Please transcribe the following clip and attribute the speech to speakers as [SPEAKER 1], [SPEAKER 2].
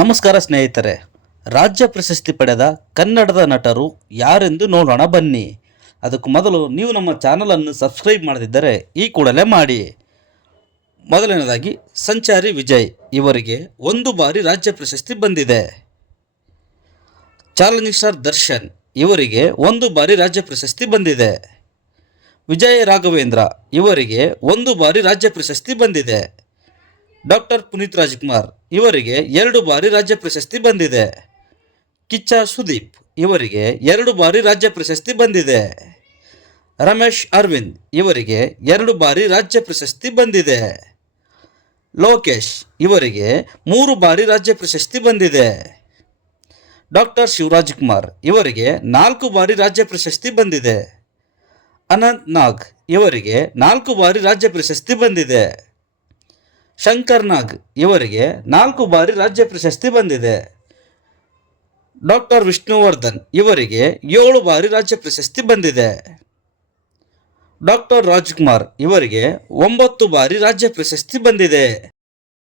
[SPEAKER 1] ನಮಸ್ಕಾರ ಸ್ನೇಹಿತರೆ. ರಾಜ್ಯ ಪ್ರಶಸ್ತಿ ಪಡೆದ ಕನ್ನಡದ ನಟರು ಯಾರೆಂದು ನೋಡೋಣ ಬನ್ನಿ. ಅದಕ್ಕೂ ಮೊದಲು ನೀವು ನಮ್ಮ ಚಾನಲನ್ನು ಸಬ್ಸ್ಕ್ರೈಬ್ ಮಾಡದಿದ್ದರೆ ಈ ಕೂಡಲೇ ಮಾಡಿ. ಮೊದಲನೇದಾಗಿ ಸಂಚಾರಿ ವಿಜಯ್ ಇವರಿಗೆ ಒಂದು ಬಾರಿ ರಾಜ್ಯ ಪ್ರಶಸ್ತಿ ಬಂದಿದೆ. ಚಾಲೆಂಜಿಂಗ್ ಸ್ಟಾರ್ ದರ್ಶನ್ ಇವರಿಗೆ ಒಂದು ಬಾರಿ ರಾಜ್ಯ ಪ್ರಶಸ್ತಿ ಬಂದಿದೆ. ವಿಜಯ ರಾಘವೇಂದ್ರ ಇವರಿಗೆ ಒಂದು ಬಾರಿ ರಾಜ್ಯ ಪ್ರಶಸ್ತಿ ಬಂದಿದೆ. ಡಾಕ್ಟರ್ ಪುನೀತ್ ರಾಜ್ಕುಮಾರ್ ಇವರಿಗೆ ಎರಡು ಬಾರಿ ರಾಜ್ಯ ಪ್ರಶಸ್ತಿ ಬಂದಿದೆ. ಕಿಚ್ಚ ಸುದೀಪ್, ಇವರಿಗೆ ಎರಡು ಬಾರಿ ರಾಜ್ಯ ಪ್ರಶಸ್ತಿ ಬಂದಿದೆ. ರಮೇಶ್ ಅರವಿಂದ್, ಇವರಿಗೆ ಎರಡು ಬಾರಿ ರಾಜ್ಯ ಪ್ರಶಸ್ತಿ ಬಂದಿದೆ. ಲೋಕೇಶ್, ಇವರಿಗೆ ಮೂರು ಬಾರಿ ರಾಜ್ಯ ಪ್ರಶಸ್ತಿ ಬಂದಿದೆ. ಡಾಕ್ಟರ್ ಶಿವರಾಜ್ ಕುಮಾರ್, ಇವರಿಗೆ ನಾಲ್ಕು ಬಾರಿ ರಾಜ್ಯ ಪ್ರಶಸ್ತಿ ಬಂದಿದೆ. ಅನಂತ್ ನಾಗ್, ಇವರಿಗೆ ನಾಲ್ಕು ಬಾರಿ ರಾಜ್ಯ ಪ್ರಶಸ್ತಿ ಬಂದಿದೆ. ಶಂಕರ್ ನಾಗ್ ಇವರಿಗೆ ನಾಲ್ಕು ಬಾರಿ ರಾಜ್ಯ ಪ್ರಶಸ್ತಿ ಬಂದಿದೆ. ಡಾಕ್ಟರ್ ವಿಷ್ಣುವರ್ಧನ್ ಇವರಿಗೆ ಏಳು ಬಾರಿ ರಾಜ್ಯ ಪ್ರಶಸ್ತಿ ಬಂದಿದೆ. ಡಾಕ್ಟರ್ ರಾಜ್ಕುಮಾರ್ ಇವರಿಗೆ
[SPEAKER 2] ಒಂಬತ್ತು ಬಾರಿ ರಾಜ್ಯ ಪ್ರಶಸ್ತಿ ಬಂದಿದೆ.